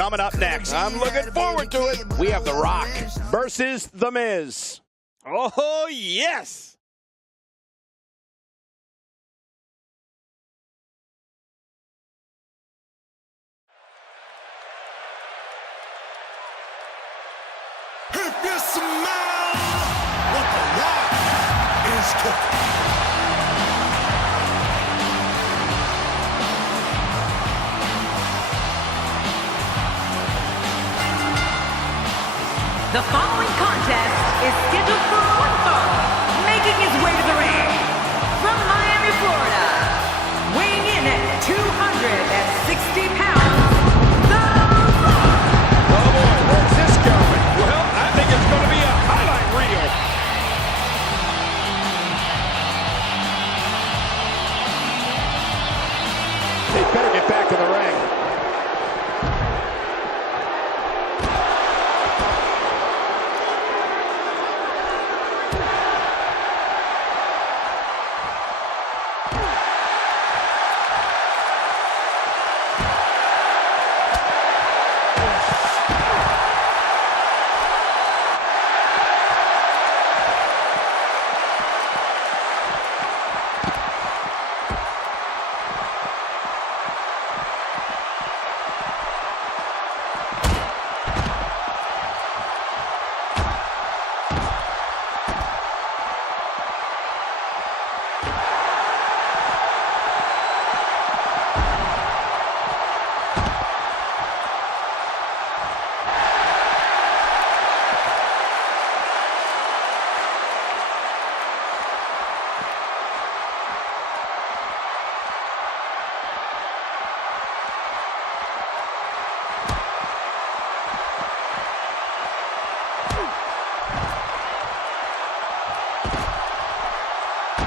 coming up next. I'm looking forward to it. We have The Rock versus The Miz. Oh, yes. If you smell what The Rock is cooking. The following contest is scheduled for one fall, making his way to the ring. From Miami, Florida, weighing in at 260 pounds, The Rock. Oh boy, where's this going? Well, I think it's going to be a highlight reel. They better get back in the ring.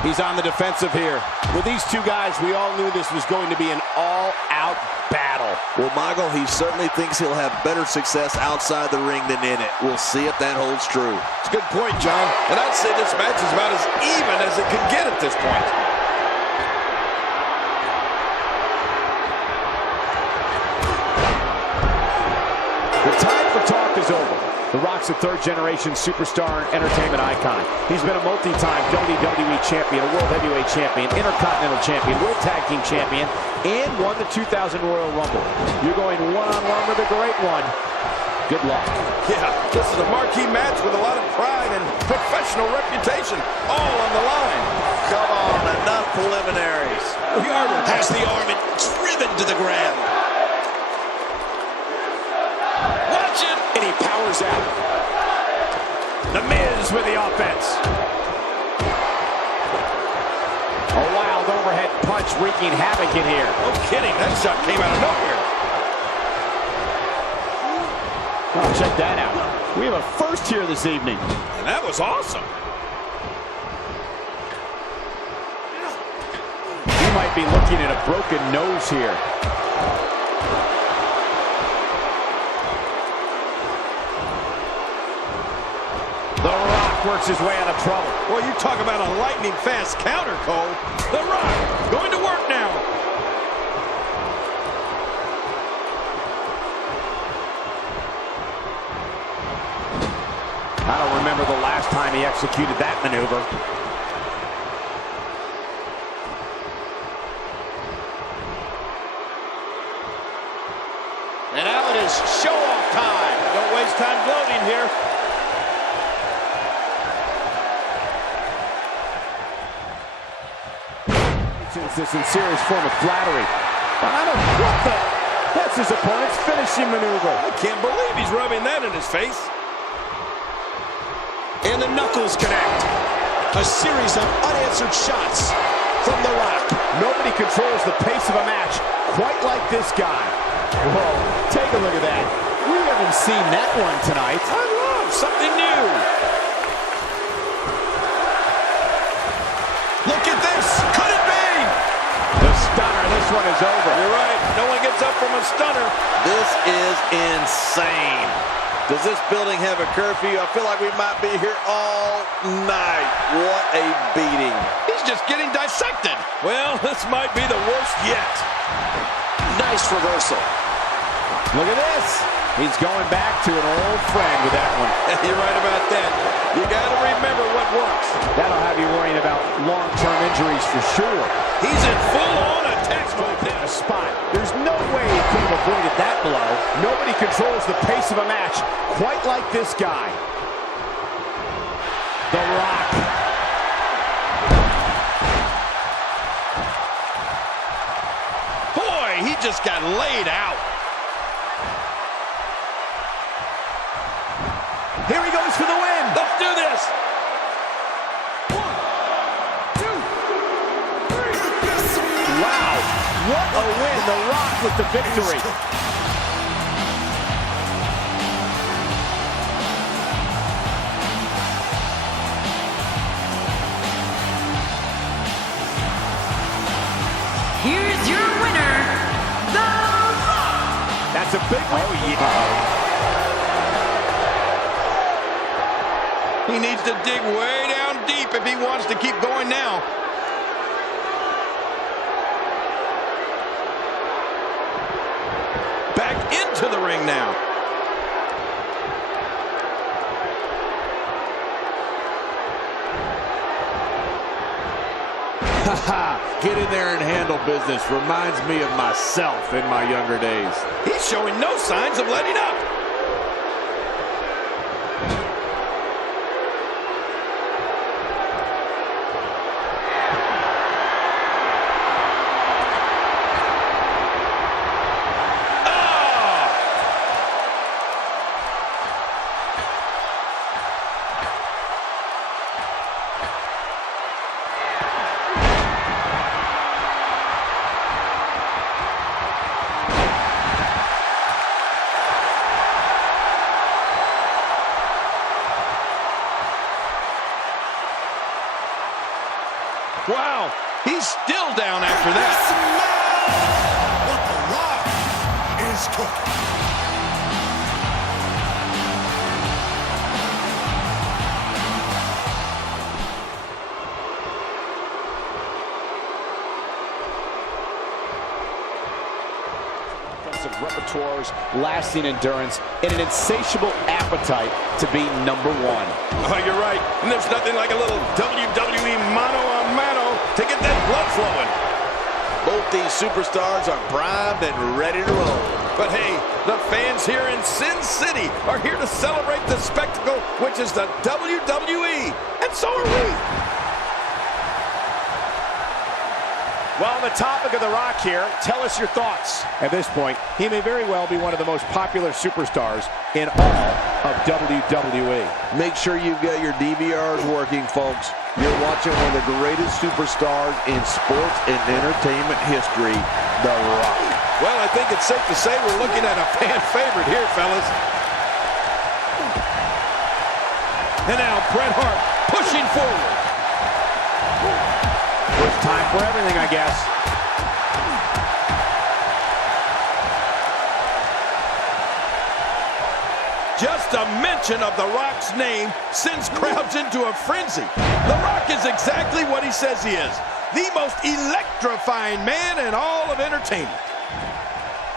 He's on the defensive here. With these two guys, we all knew this was going to be an all-out battle. Well, Michael, he certainly thinks he'll have better success outside the ring than in it. We'll see if that holds true. It's a good point, John. And I'd say this match is about as even as it can get at this point. The time for talk is over. The Rock's a third-generation superstar and entertainment icon. He's been a multi-time WWE champion, a World Heavyweight champion, Intercontinental champion, World Tag Team champion, and won the 2000 Royal Rumble. You're going one-on-one with a great one. Good luck. Yeah, this is a marquee match with a lot of pride and professional reputation all on the line. Come on, enough preliminaries. Has the arm and driven to the ground. Watch it. And he powers out. The Miz with the offense. A wild overhead punch wreaking havoc in here. No kidding, that shot came out of nowhere. Oh, check that out. We have a first here this evening. And that was awesome. He might be looking at a broken nose here. The Rock works his way out of trouble. Boy, you talk about a lightning-fast counter, Cole. The Rock going to work now. I don't remember the last time he executed that maneuver. And now it is show-off time. Don't waste time gloating here. It's the sincerest form of flattery. I don't know what the... That's his opponent's finishing maneuver. I can't believe he's rubbing that in his face. And the knuckles connect. A series of unanswered shots from The Rock. Nobody controls the pace of a match quite like this guy. Whoa, take a look at that. We haven't seen that one tonight. I love something new. Look at this. Could it be? The stunner, this one is over. You're right. No one gets up from a stunner. This is insane. Does this building have a curfew? I feel like we might be here all night. What a beating. He's just getting dissected. Well, this might be the worst yet. Nice reversal. Look at this. He's going back to an old friend with that one. You're right about that. You got to remember what works. That'll have you worrying about long-term injuries for sure. He's in full-on attack mode now. A spot. There's no way he could have avoided that blow. Nobody controls the pace of a match quite like this guy. The Rock. Boy, he just got laid out. Here he goes for the win. Let's do this. 1, 2, 3. Wow, what a win. The Rock with the victory. Here's your winner, The Rock. That's a big win. Oh, yeah. He needs to dig way down deep if he wants to keep going now. Back into the ring now. Get in there and handle business. Reminds me of myself in my younger days. He's showing no signs of letting up. Wow, he's still down after that. What The Rock is cooking. Offensive repertoires, lasting endurance, and an insatiable appetite to be number one. Oh, you're right. And there's nothing like a little WWE mano-a-mano to get that blood flowing. Both these superstars are primed and ready to roll. But hey, the fans here in Sin City are here to celebrate the spectacle, which is the WWE. And so are we. Well, on the topic of The Rock here, tell us your thoughts. At this point, he may very well be one of the most popular superstars in all of WWE. Make sure you've got your DVRs working, folks. You're watching one of the greatest superstars in sports and entertainment history, The Rock. Well, I think it's safe to say we're looking at a fan favorite here, fellas. And now Bret Hart pushing forward. First time for everything, I guess. Just a mention of The Rock's name sends crowds into a frenzy. The Rock is exactly what he says he is. The most electrifying man in all of entertainment.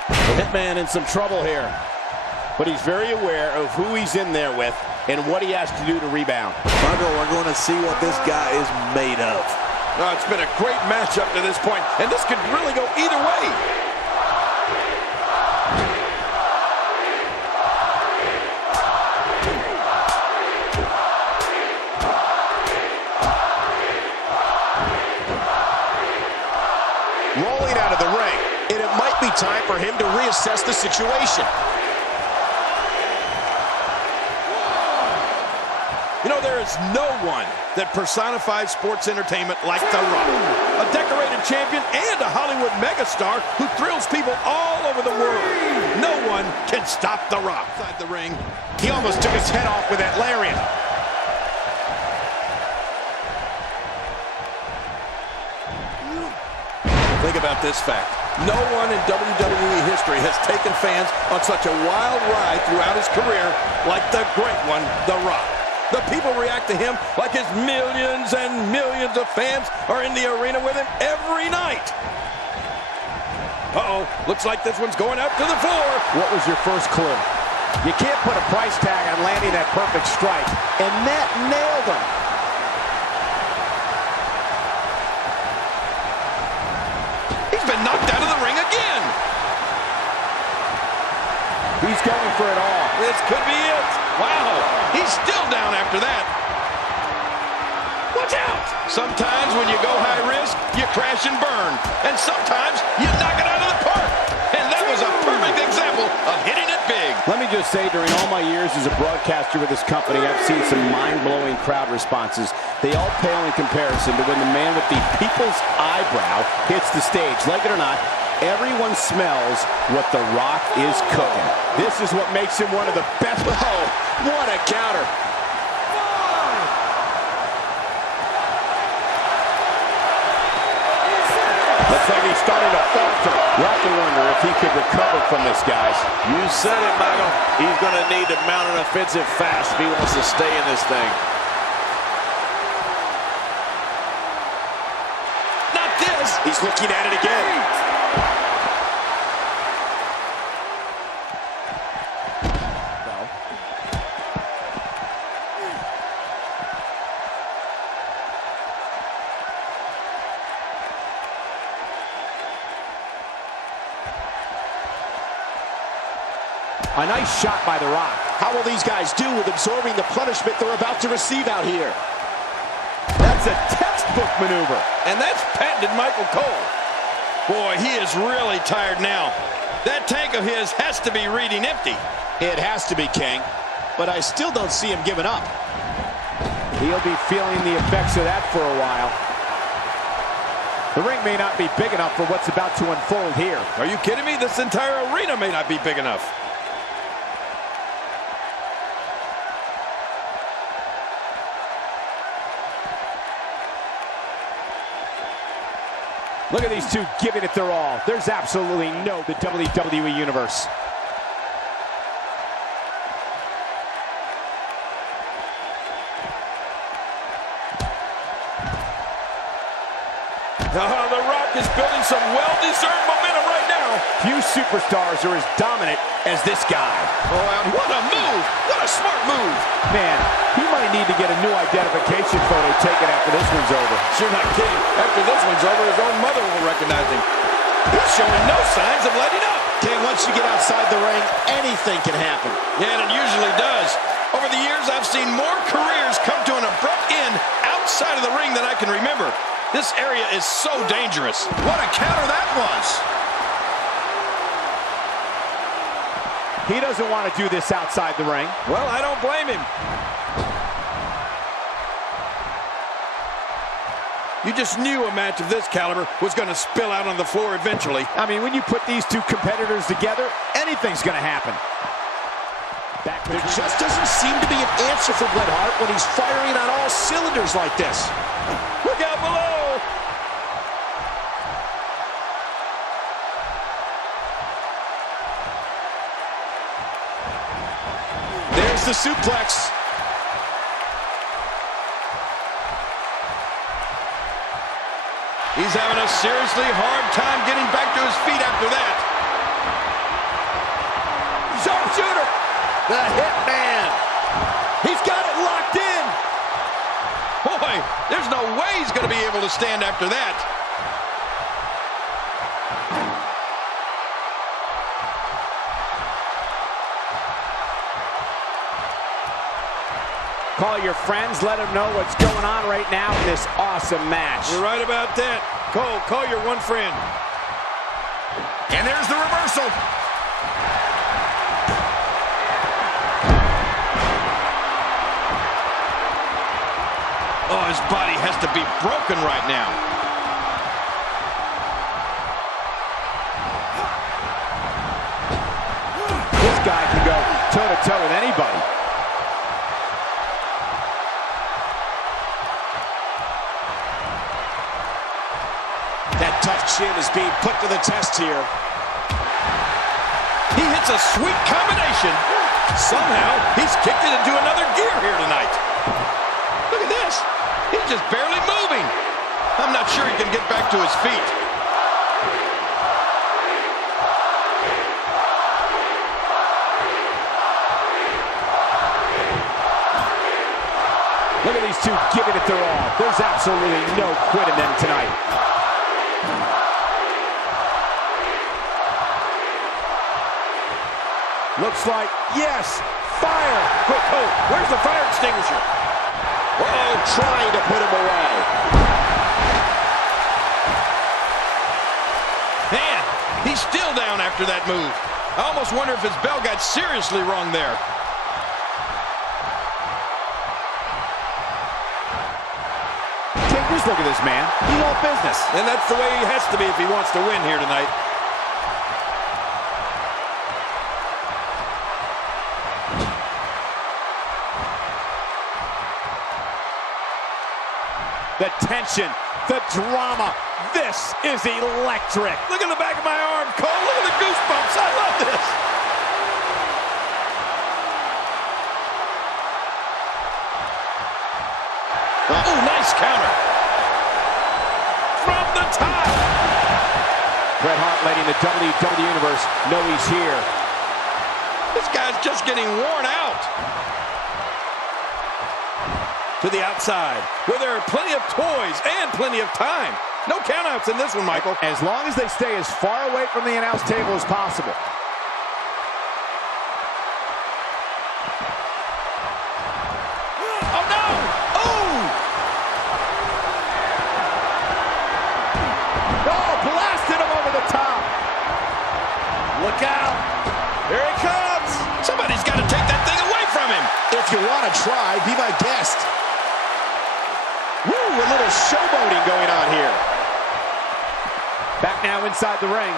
The Hitman in some trouble here. But he's very aware of who he's in there with and what he has to do to rebound. Marco, we're going to see what this guy is made of. Oh, it's been a great match up to this point, and this could really go either way. Rolling out of the ring, and it might be time for him to reassess the situation. You know, there is no one that personifies sports entertainment like The Rock. A decorated champion and a Hollywood megastar who thrills people all over the world. No one can stop The Rock. Inside the ring. He almost took his head off with that lariat. Think about this fact. No one in WWE history has taken fans on such a wild ride throughout his career like the great one, The Rock. The people react to him like his millions and millions of fans are in the arena with him every night. Uh-oh, looks like this one's going up to the floor. What was your first clue? You can't put a price tag on landing that perfect strike, and that nailed him. He's been knocked out of the ring again. He's going for it all. This could be it. Wow, he's still down after that. Watch out! Sometimes when you go high risk, you crash and burn. And sometimes you knock it out of the park. And that was a perfect example of hitting it big. Let me just say, during all my years as a broadcaster with this company, I've seen some mind-blowing crowd responses. They all pale in comparison to when the man with the people's eyebrow hits the stage. Like it or not, everyone smells what The Rock is cooking. This is what makes him one of the best. Oh, what a counter. Looks like he's starting to falter. You have to wonder if he could recover from this, guys. You said it, Michael. He's going to need to mount an offensive fast if he wants to stay in this thing. Not this. He's looking at it again. A nice shot by The Rock. How will these guys do with absorbing the punishment they're about to receive out here? That's a textbook maneuver. And that's patented Michael Cole. Boy, he is really tired now. That tank of his has to be reading empty. It has to be, King. But I still don't see him giving up. He'll be feeling the effects of that for a while. The ring may not be big enough for what's about to unfold here. Are you kidding me? This entire arena may not be big enough. Look at these two giving it their all. There's absolutely no the WWE Universe. The Rock is building some well-deserved momentum right now. Few superstars are as dominant as this guy. Oh, and what a move! What a smart move! Man, he might need to get a new identification photo taken after this one's over. You're not kidding. After this one's over, his own mother will recognize him. He's showing no signs of letting up. King, once you get outside the ring, anything can happen. Yeah, and it usually does. Over the years, I've seen more careers come to an abrupt end outside of the ring than I can remember. This area is so dangerous. What a counter that was. He doesn't want to do this outside the ring. Well, I don't blame him. You just knew a match of this caliber was going to spill out on the floor eventually. I mean, when you put these two competitors together, anything's going to happen. There just doesn't seem to be an answer for Bret Hart when he's firing on all cylinders like this. Look out below! There's the suplex. He's having a seriously hard time getting back to his feet after that. Sharpshooter! The Hitman! He's got it locked in! Boy, there's no way he's going to be able to stand after that. Call your friends, let them know what's going on right now in this awesome match. You're right about that. Cole, call your one friend. And there's the reversal. Oh, his body has to be broken right now. This guy can go toe-to-toe with anybody. That tough chin is being put to the test here. He hits a sweet combination. Somehow, he's kicked it into another gear here tonight. Look at this. He's just barely moving. I'm not sure he can get back to his feet. Look at these two giving it their all. There's absolutely no quit in them tonight. Looks like, yes, fire. Quick, oh, where's the fire extinguisher? Uh-oh, trying to put him away. Man, he's still down after that move. I almost wonder if his bell got seriously wrong there. Just look at this man. He's all business. And that's the way he has to be if he wants to win here tonight. The tension, the drama. This is electric. Look at the back of my arm, Cole. Look at the goosebumps. I love this. Oh, nice counter. From the top. Bret Hart letting the WWE Universe know he's here. This guy's just getting worn out. To the outside, where there are plenty of toys and plenty of time. No countouts in this one, Michael. As long as they stay as far away from the announce table as possible. Oh, no! Oh! Oh, blasted him over the top. Look out! Here he comes! Somebody's got to take that thing away from him. If you want to try, be my guest. Woo, a little showboating going on here. Back now inside the ring.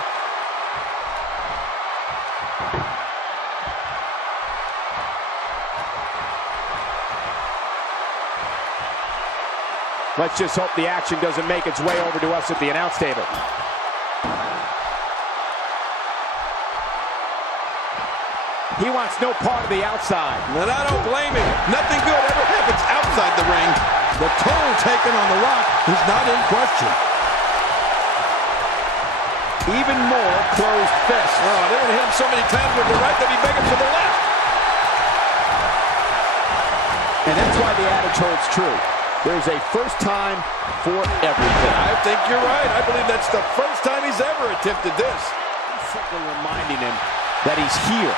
Let's just hope the action doesn't make its way over to us at the announce table. He wants no part of the outside. And I don't blame him. Nothing good ever happens outside the ring. The toll taken on The Rock is not in question. Even more closed fists. Oh, they're going to hit him so many times with the right that he begging for the left. And that's why the adage holds true. There's a first time for everything. I think you're right. I believe that's the first time he's ever attempted this. Simply reminding him that he's here.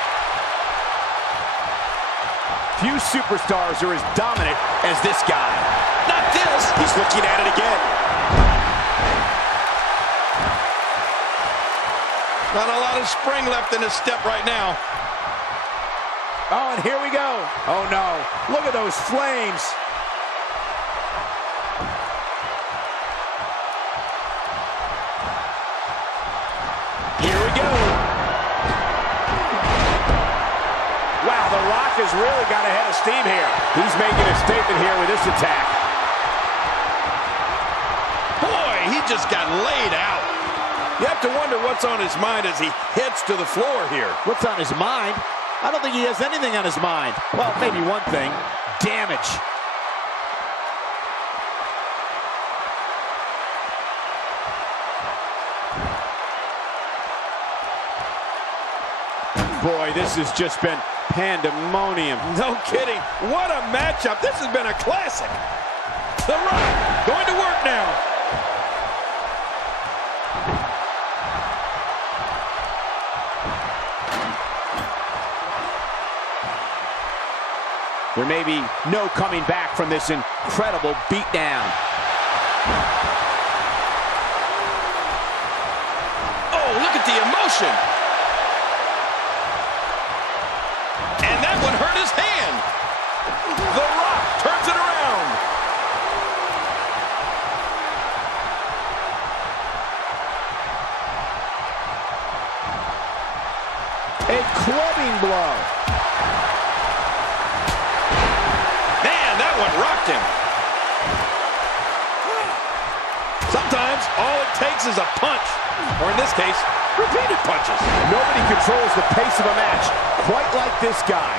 Few superstars are as dominant as this guy. Not this. He's looking at it again. Not a lot of spring left in his step right now. Oh, and here we go. Oh, no. Look at those flames. Here we go. Wow, The Rock has really got a head of steam here. He's making a statement here with this attack. Boy, he just got laid out. You have to wonder what's on his mind as he heads to the floor here. What's on his mind? I don't think he has anything on his mind. Well, maybe one thing. Damage. Boy, this has just been pandemonium. No kidding. What a matchup. This has been a classic. The Rock going to work now. There may be no coming back from this incredible beatdown. Oh, look at the emotion. And that one hurt his hand. The Rock turns it around. A clubbing blow. Man, that one rocked him. Sometimes all it takes is a punch, or in this case, repeated punches. Nobody controls the pace of a match quite like this guy.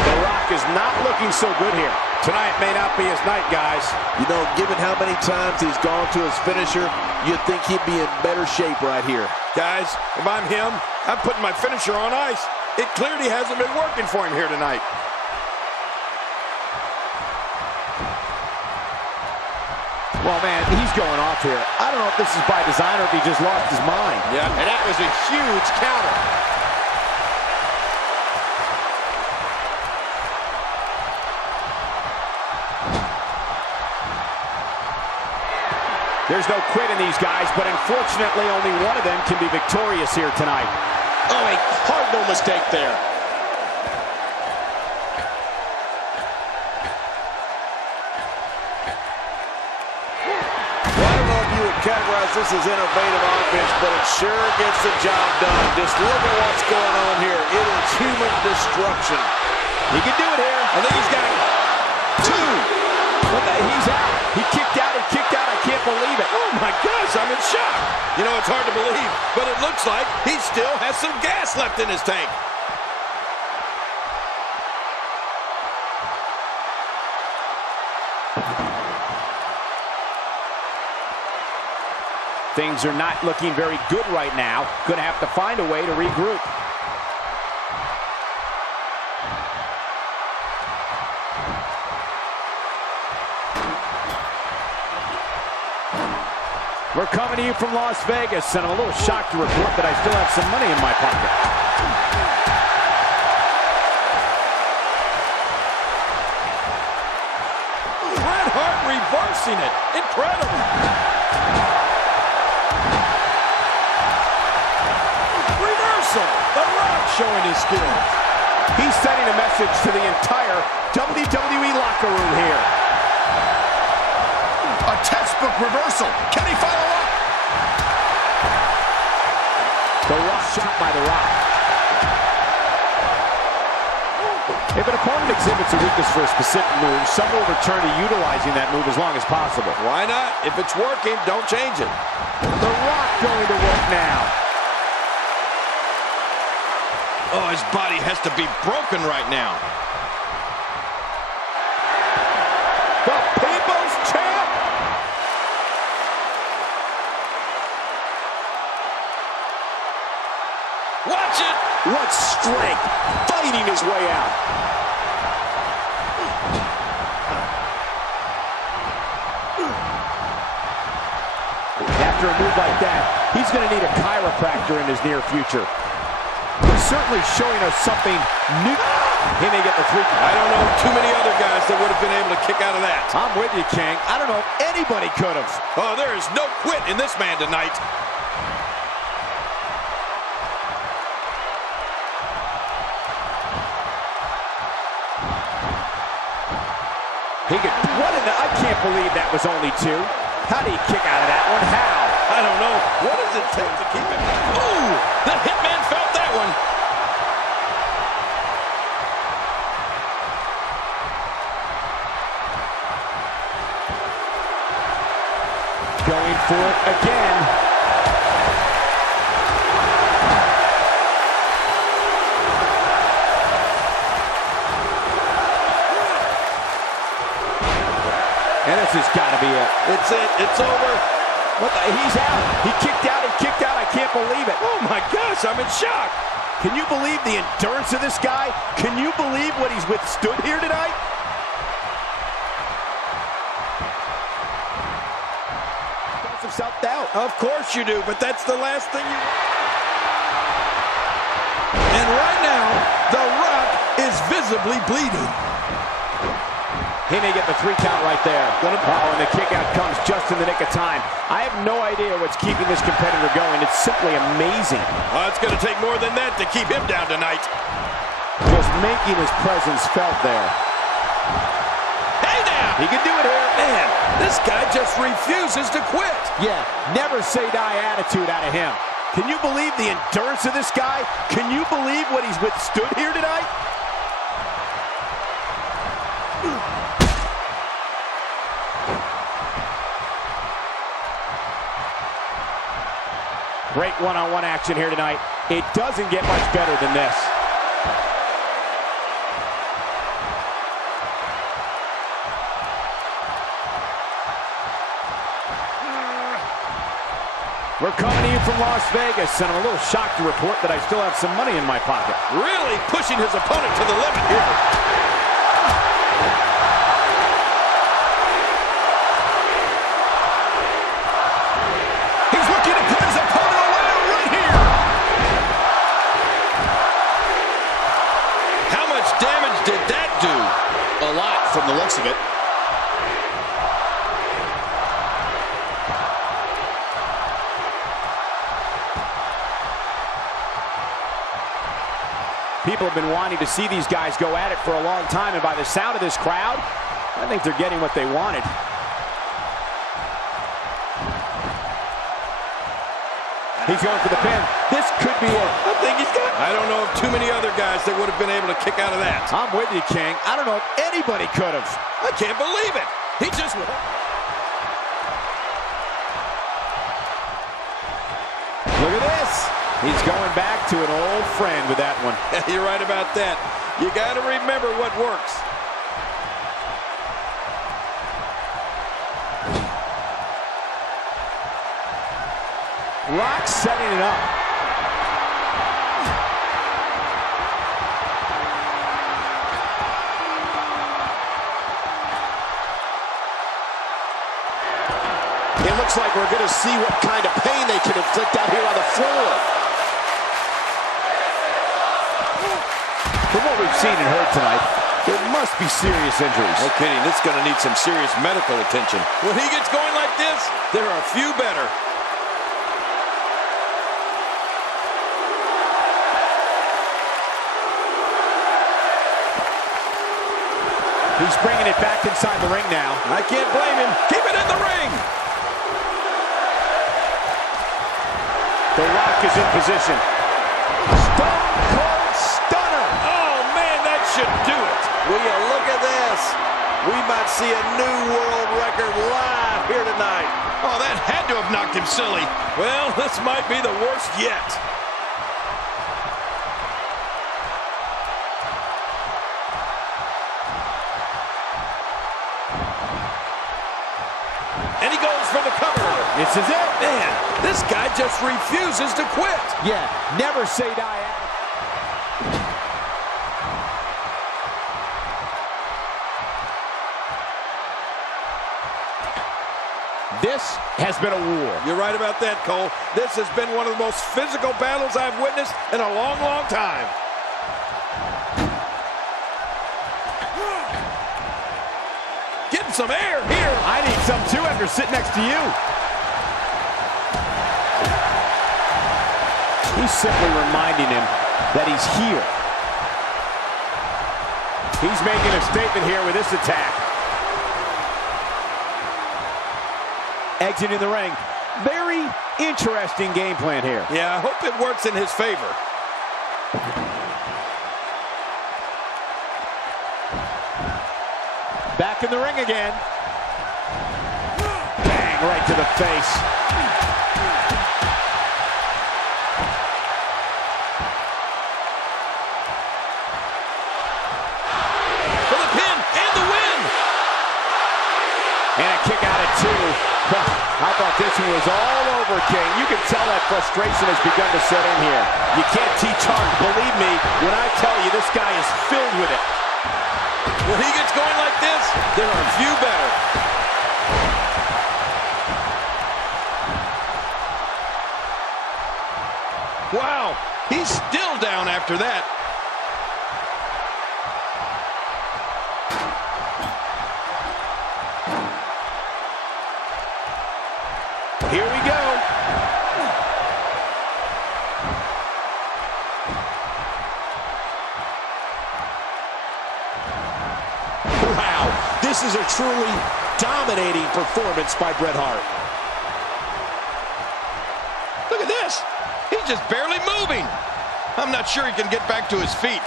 The Rock is not looking so good here. Tonight may not be his night, guys. You know, given how many times he's gone to his finisher, you'd think he'd be in better shape right here. Guys, if I'm him, I'm putting my finisher on ice. It clearly hasn't been working for him here tonight. Well, man, he's going off here. I don't know if this is by design or if he just lost his mind. Yeah, and that was a huge counter. There's no quit in these guys, but unfortunately only one of them can be victorious here tonight. Oh, a cardinal mistake there. Well, I don't know if you would categorize this as innovative offense, but it sure gets the job done. Just look at what's going on here. It is human destruction. He can do it here. I think he's got two. He's out. He kicked out and kicked out. I can't believe it. Oh my gosh, I'm in shock. You know, it's hard to believe, but it looks like he still has some gas left in his tank. Things are not looking very good right now. Gonna have to find a way to regroup. We're coming to you from Las Vegas, and I'm a little shocked to report that I still have some money in my pocket. Bret Hart reversing it. Incredible. Reversal. The Rock showing his skills. He's sending a message to the entire WWE locker room here. A textbook reversal. Can he follow up? The Rock shot by The Rock. If an opponent exhibits a weakness for a specific move, some will return to utilizing that move as long as possible. Why not? If it's working, don't change it. The Rock going to work now. Oh, his body has to be broken right now. The People's Champ. Watch it. What strength, fighting his way out. After a move like that, he's going to need a chiropractor in his near future. He's certainly showing us something new. He may get the 3 count. I don't know too many other guys that would have been able to kick out of that. I'm with you, King. I don't know if anybody could have. Oh, there is no quit in this man tonight. He could. I can't believe that was only 2. How did he kick out of that one? How? I don't know. What does it take to keep him? Ooh, the Hitman felt that one. Going for it again. And this has got to be it. It's it. It's over. What the? He's out. He kicked out and kicked out. I can't believe it. Oh, my gosh. I'm in shock. Can you believe the endurance of this guy? Can you believe what he's withstood here tonight? Some self-doubt. Of course you do, but that's the last thing you want. And right now, The Rock is visibly bleeding. He may get the 3 count right there. And the kick out comes just in the nick of time. I have no idea what's keeping this competitor going. It's simply amazing. It's going to take more than that to keep him down tonight. Just making his presence felt there. Hey now! He can do it here. Man, this guy just refuses to quit. Yeah, never say die attitude out of him. Can you believe the endurance of this guy? Can you believe what he's withstood here tonight? Great one-on-one action here tonight. It doesn't get much better than this. We're coming to you from Las Vegas, and I'm a little shocked to report that I still have some money in my pocket. Really pushing his opponent to the limit here. He's looking to put his opponent away right here. How much damage did that do? A lot from the looks of it. People have been wanting to see these guys go at it for a long time, and by the sound of this crowd, I think they're getting what they wanted. He's going for the pin. This could be it. I think he's got it. I don't know of too many other guys that would have been able to kick out of that. I'm with you, King. I don't know if anybody could have. I can't believe it. He just... Look at this. He's going back to an old friend with that one. You're right about that. You got to remember what works. Rock setting it up. It looks like we're going to see what kind of pain they can inflict out here on the floor. From what we've seen and heard tonight, there must be serious injuries. No kidding, this is going to need some serious medical attention. When he gets going like this, there are a few better. He's bringing it back inside the ring now. I can't blame him. Keep it in the ring. The Rock is in position. Stone Cold Stunner. Oh, man, that should do it. Will you look at this? We might see a new world record live here tonight. Oh, that had to have knocked him silly. Well, this might be the worst yet. And he goes for the cover. This is it. Man, this guy just refuses to quit. Yeah, never say die. This has been a war. You're right about that, Cole. This has been one of the most physical battles I've witnessed in a long, long time. Getting some air here. I need some too after sitting next to you. He's simply reminding him that he's here. He's making a statement here with this attack. Exiting the ring. Very interesting game plan here. Yeah, I hope it works in his favor. Back in the ring again. Bang, right to the face. For the pin and the win. And a kick out at 2. I thought this one was all over, King. You can tell that frustration has begun to set in here. You can't teach hard. Believe me when I tell you this guy is filled with it. When he gets going like this, there are a few better. Wow, he's still down after that. Here we go. Wow, this is a truly dominating performance by Bret Hart. Look at this. He's just barely moving. I'm not sure he can get back to his feet.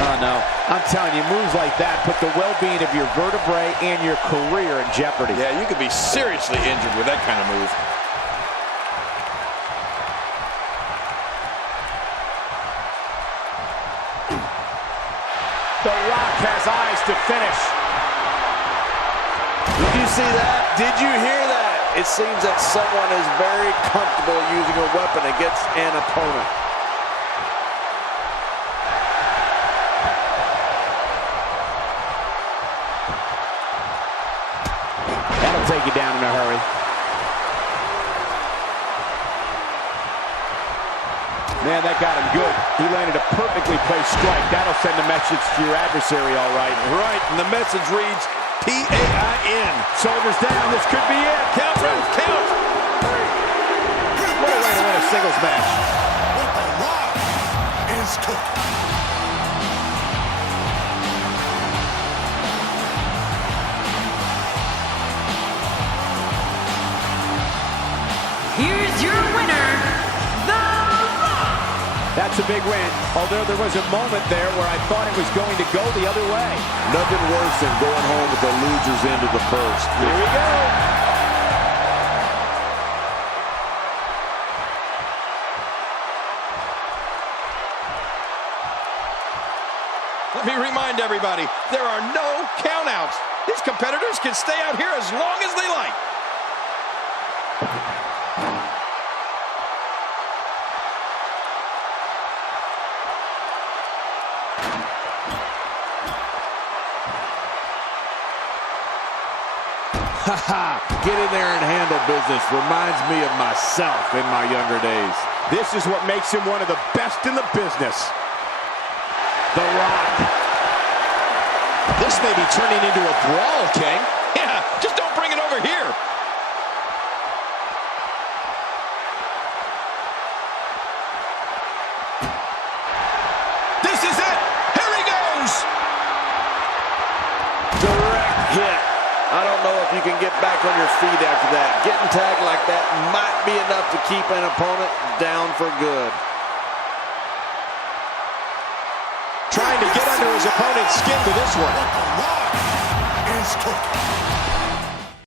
Oh, no. I'm telling you, moves like that put the well-being of your vertebrae and your career in jeopardy. Yeah, you could be seriously injured with that kind of move. The Rock has eyes to finish. Did you see that? Did you hear that? It seems that someone is very comfortable using a weapon against an opponent. That'll take you down in a hurry. Man, that got him good. He landed a perfectly placed strike. That'll send a message to your adversary, all right. Right, and the message reads P-A-I-N. Shoulders down. This could be it. Count, Ref, count. What a way to win a singles match. What the Rock is cooking. Here's your winner, The Rock. That's a big win, although there was a moment there where I thought it was going to go the other way. Nothing worse than going home with the loser's end of the first. Here we go. Let me remind everybody, there are no countouts. These competitors can stay out here as long as they like. Get in there and handle business. Reminds me of myself in my younger days. This is what makes him one of the best in the business. The Rock. This may be turning into a brawl, King. Yeah, just don't bring it over here. This is it. Here he goes. Direct hit. I don't know if you can get back on your feet after that. Getting tagged like that might be enough to keep an opponent down for good. Trying to get under his opponent's skin with this one. What the Rock is cooking.